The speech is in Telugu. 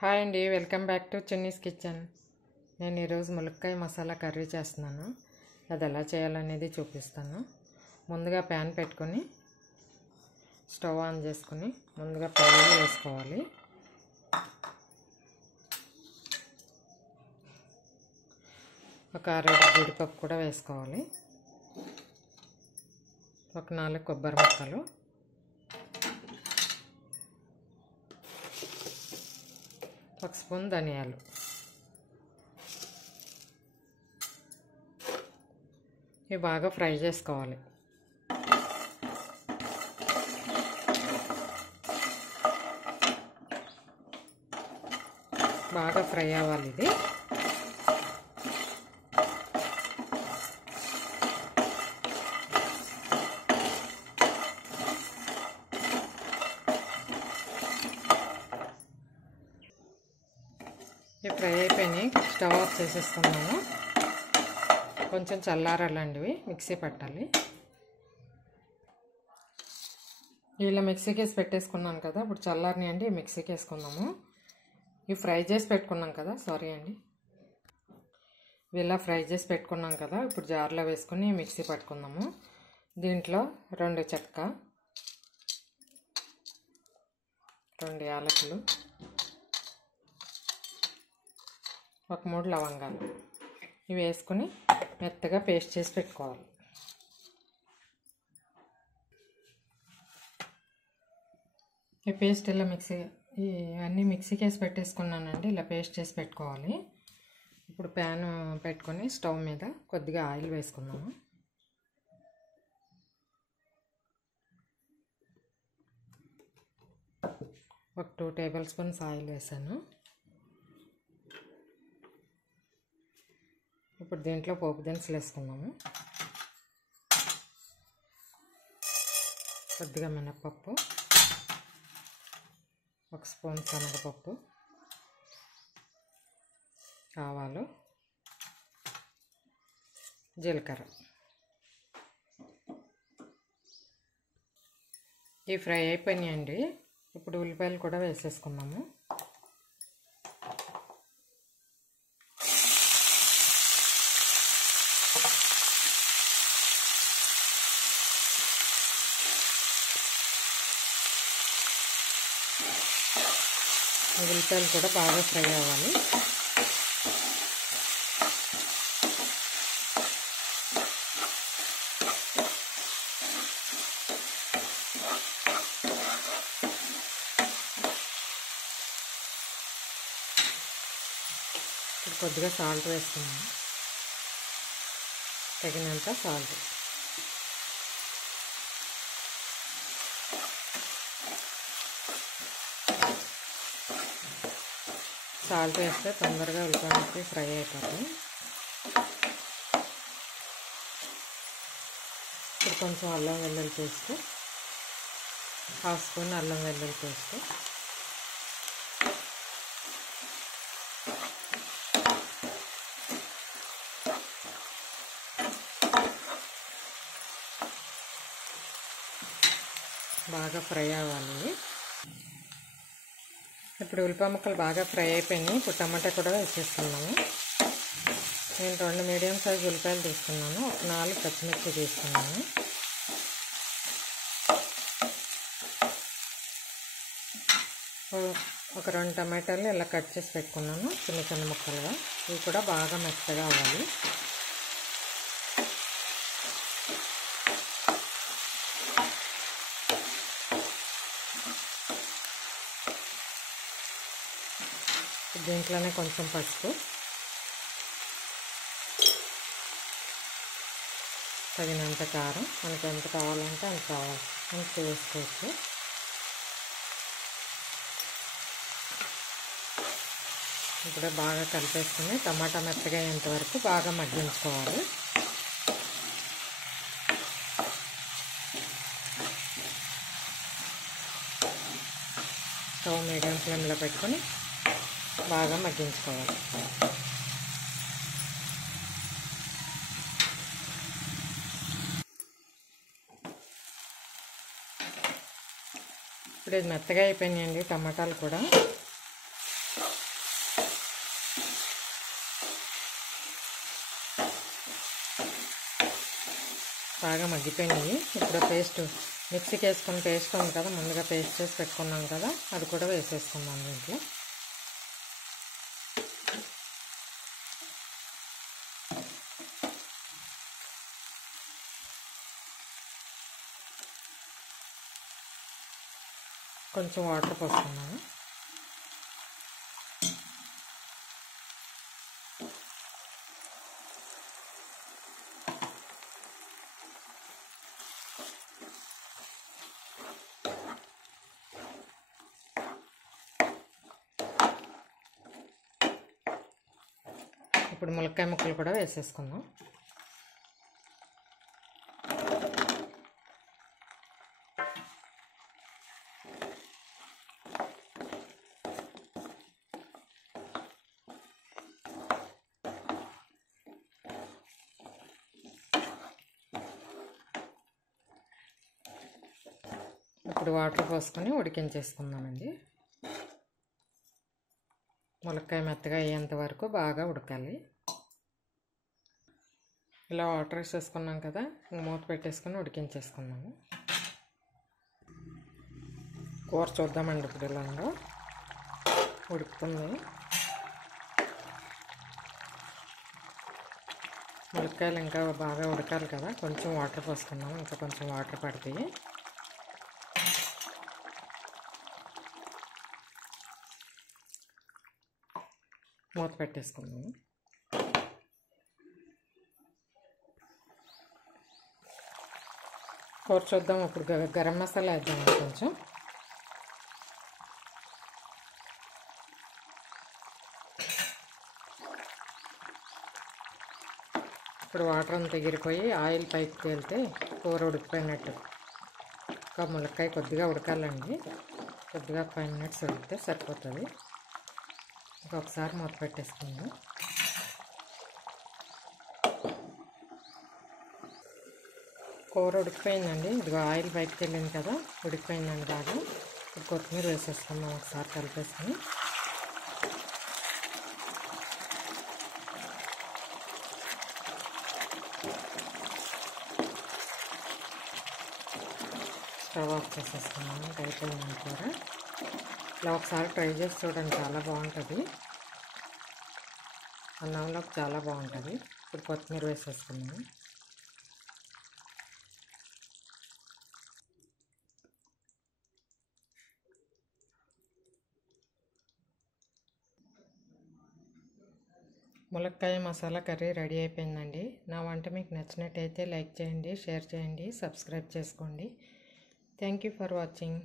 హాయ్ అండి, welcome back to Chinni's kitchen. నేను ఈరోజు ములక్కాయ మసాలా కర్రీ చేస్తున్నాను. అది ఎలా చేయాలనేది చూపిస్తాను. ముందుగా ప్యాన్ పెట్టుకొని స్టవ్ ఆన్ చేసుకొని ముందుగా పల్లీలు వేసుకోవాలి. ఒక 6 జీడిపప్పు కూడా వేసుకోవాలి. ఒక 4 కొబ్బరి ముక్కలు, ఒక స్పూన్ ధనియాలు, ఇవి బాగా ఫ్రై చేసుకోవాలి. బాగా ఫ్రై అవ్వాలి ఇది. ఇవి ఫ్రై అయిపోయినాయి. స్టవ్ ఆఫ్ చేసేస్తున్నాము. కొంచెం చల్లారాలండి, మిక్సీ పట్టాలి. ఇలా మిక్సీకి వేసి పెట్టేసుకున్నాను కదా, ఇప్పుడు చల్లారని అండి మిక్సీకి వేసుకుందాము. ఇవి ఫ్రై చేసి పెట్టుకున్నాం కదా, సారీ అండి, ఇలా ఫ్రై చేసి పెట్టుకున్నాం కదా. ఇప్పుడు జార్లో వేసుకొని మిక్సీ పట్టుకుందాము. దీంట్లో 2 చెక్క, 2 యాలకులు, ఒక 3 లవంగాలు, ఇవి వేసుకొని మెత్తగా పేస్ట్ చేసి పెట్టుకోవాలి. ఈ పేస్ట్ ఇలా ఇవన్నీ మిక్సీకి వేసి పెట్టేసుకున్నానండి. ఇలా పేస్ట్ చేసి పెట్టుకోవాలి. ఇప్పుడు ప్యాన్ పెట్టుకొని స్టవ్ మీద కొద్దిగా ఆయిల్ వేసుకున్నాము. ఒక 2 టేబుల్ స్పూన్స్ ఆయిల్ వేసాను. ఇప్పుడు దీంట్లో పోపు దినుసులు వేసుకున్నాము. కొద్దిగా మినప్పప్పు, ఒక స్పూన్ శనగపప్పు, ఆవాలు, జీలకర్ర. ఇవి ఫ్రై అయిపోయినాయండి. ఇప్పుడు ఉల్లిపాయలు కూడా వేసేసుకున్నాము. ఉల్లిపాయలు కూడా బాగా ఫ్రై అవ్వాలి. ఇప్పుడు కొద్దిగా సాల్ట్ వేస్తున్నాము, తగినంత సాల్ట్. సాల్ట్ వేస్తే తొందరగా ఉల్లిపాయలు ఫ్రై అయిపోతాయి. ఇప్పుడు కొంచెం అల్లం వెల్లుల్లి పేస్ట్, 1/2 స్పూన్ అల్లం వెల్లుల్లి పేస్ట్, బాగా ఫ్రై అవ్వాలి. ఇప్పుడు ఉల్లిపాయ ముక్కలు బాగా ఫ్రై అయిపోయినాయి. ఇప్పుడు టమాటా కూడా వేసేసుకున్నాము. నేను 2 మీడియం సైజు ఉల్లిపాయలు తీసుకున్నాను, ఒక 4 పచ్చిమిర్చి తీసుకున్నాను. ఒక 2 టమాటాలు ఇలా కట్ చేసి పెట్టుకున్నాను చిన్న చిన్న ముక్కలుగా. ఇవి కూడా బాగా మెత్తగా అవ్వాలి. దీంట్లోనే కొంచెం పసుపు, తగినంత కారం, మనకి ఎంత కావాలంటే అంత వేసుకోవచ్చు. ఇప్పుడు బాగా కలిపేసుకుని టమాటా మెత్తగా అయ్యేంత వరకు బాగా మగ్గించుకోవాలి. స్టవ్ మీడియం ఫ్లేమ్లో పెట్టుకొని బాగా మగ్గించుకోవాలి. ఇప్పుడు ఇది మెత్తగా అయిపోయినాయండి టమాటాలు కూడా. బాగా మగ్గిపోయినాయి. ఇప్పుడు పేస్ట్ మిక్సీకి వేసుకుని పేస్ట్ ఉంది కదా, ముందుగా పేస్ట్ చేసి పెట్టుకున్నాం కదా, అది కూడా వేసేసుకుందాం దీంట్లో. కొంచెం వాటర్ పోసుకున్నాను. ఇప్పుడు ములక్కాయ ముక్కలు కూడా వేసేసుకుందాం. ఇప్పుడు వాటర్ పోసుకొని ఉడికించేసుకుందామండి. ములక్కాయ మెత్తగా అయ్యేంత వరకు బాగా ఉడకాలి. ఇలా వాటర్ వేసేసుకున్నాం కదా, మూత పెట్టేసుకొని ఉడికించేసుకున్నాము. కూర చూద్దామండి. ఇప్పుడు ఇలా ఉడుకుతుంది. ములక్కాయలు ఇంకా బాగా ఉడకాలి కదా, కొంచెం వాటర్ పోసుకున్నాము. ఇంకా కొంచెం వాటర్ పడతాయి. మూత పెట్టేసుకున్నాము. కూర చూద్దాం. ఇప్పుడు గరం మసాలా వేద్దాం కొంచెం. ఇప్పుడు వాటర్ అంతా ఎగిరిపోయి ఆయిల్ పైకి తేలితే కూర ఉడికిపోయినట్టు. ఇంకా ములక్కాయ కొద్దిగా ఉడకాలండి. కొద్దిగా 5 minutes ఉడికితే సరిపోతుంది. ఇంకొకసారి మూత పెట్టేసుకుందాం. కూర ఉడికిపోయిందండి. ఇదిగో ఆయిల్ పైకి వెళ్ళింది కదా, ఉడికిపోయిందండి బాగా. ఇప్పుడు కొత్తిమీర వేసేసుకుందాం ఒకసారి కలిపేసుకుని. స్టవ్ ఆఫ్ చేసేసుకున్నాము. అయిపోయింది కూర. ఇలా ఒకసారి ట్రై చేసి చూడండి, చాలా బాగుంటుంది. అన్నంలోకి చాలా బాగుంటుంది. ఇప్పుడు కొత్తిమీర వేసేసుకున్నాము. ములక్కాయ మసాలా కర్రీ రెడీ అయిపోయిందండి. నా వంట మీకు నచ్చినట్టయితే లైక్ చేయండి, షేర్ చేయండి, సబ్స్క్రైబ్ చేసుకోండి. Thank you for watching.